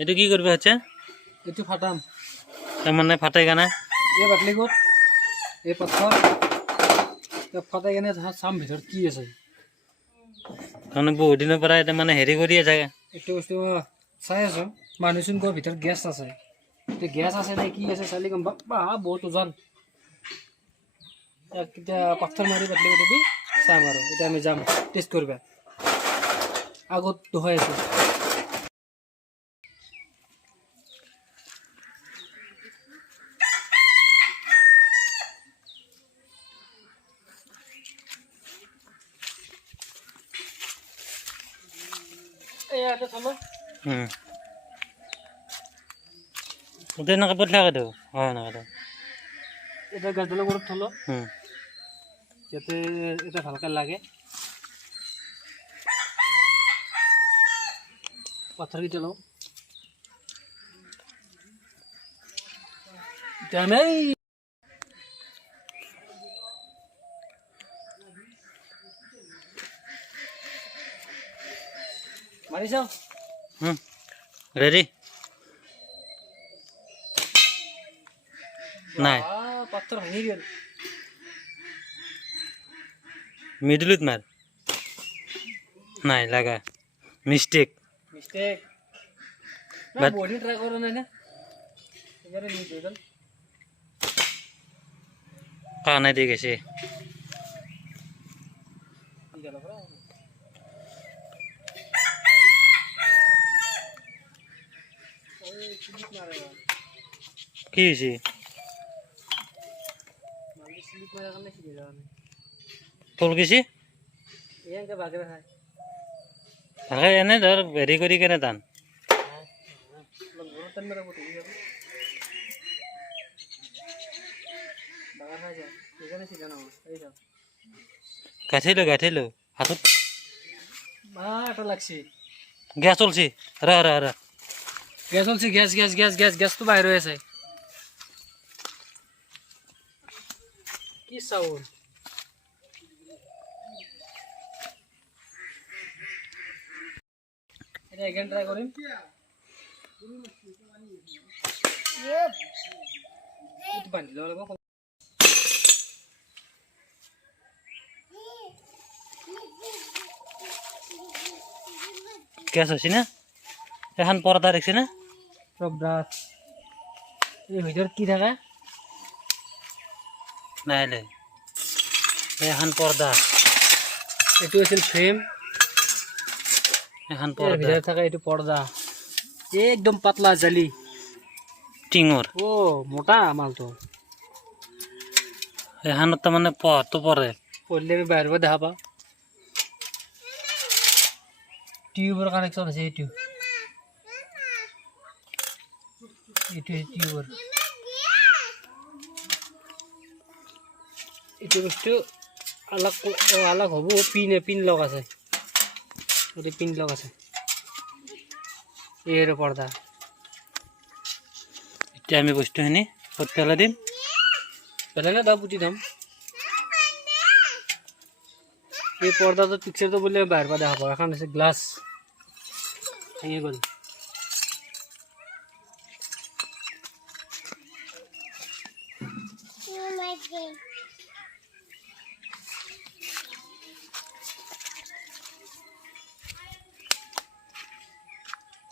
এইটো কি কৰিব আছে? এইটো ফাটাম। তাৰমানে ফাটাই কেনে এই বাটলি ক'ত এই পাথৰ ফাটাই কেনে চাম ভিতৰত কি আছে। তাৰমানে বহুত দিনৰ পৰা এটা মানে হেৰি কৰিয়ে থাকে। এইটো বস্তু চাই আছোঁ। মানুহচোন কোৱা ভিতৰত গেছ আছে। এতিয়া গেছ আছে নে কি আছে চালি গম বা বহুত ওজন। এতিয়া পাথৰ মাৰি বাটলি দি চাম আৰু এতিয়া আমি যাম টেষ্ট কৰিবা। আগত দহাই আছোঁ। এটা থলো ওটা এনেকৈ পতলাকে দিওঁ হয় এনেকৈ এটা গাছডালৰ ওপৰত থলো যাতে এটা ভালকৈ লাগে। পাথৰকেইটা লওঁ এতিয়া আমি মাৰি চাওঁ। ৰেডি নাই পাথৰ ভাঙি গ'ল। মিডিলত মাৰ নাই লাগা মিষ্টেক না বডি ট্রাই করো না না এবারে নিয়ে গেল কানে দিয়ে গেছে কি হইছে মালি স্লিপ মারা কারণে কি জানা ফুল গেছে এনকে বাগরে খায় ভালকে এনে ধর হেৰি কৰি কেনে টান ঘৰতন মেৰা বটি যাব বাগা খাই যায় এখানে সিধা নাও এই যাও গাঠিলো হাতত এটা লাগছে গ্যাস চলছে রা গ্যাস চলছে গ্যাস তো বাইরে আছে কি সাউন্ড এটা এগেন ট্রাই করিম এটা বান্ধি লব লাগিব গ্যাস হইছে না এখন পর্দা দেখছি না সব রাত এই ভিতর কি থাকে নাইলে এখন পর্দা এটু আছিল ফ্রেম এখন এর পর্দা ভিতরে থাকে এটু পর্দা একদম পাতলা জালি টিঙর ও মোটা মাল তো এখন তো মানে পড়তো পরে পড়লে আমি বাইরে দেখা পা টিউবের কানেকশন আছে এটু টিউবের এটু বস্তু আলাগ হব পিন লগ আছে পিন লগ আছে এর পর্দা এতিয়া আমি বস্তুখিনি ক'ত পেলাই দিম পেলাই না দাও পুটি দাম এই পর্দা তো পিকচার তো বললে বাইরে দেখা পাবো এখন আছে গ্লাস ভেঙে গেল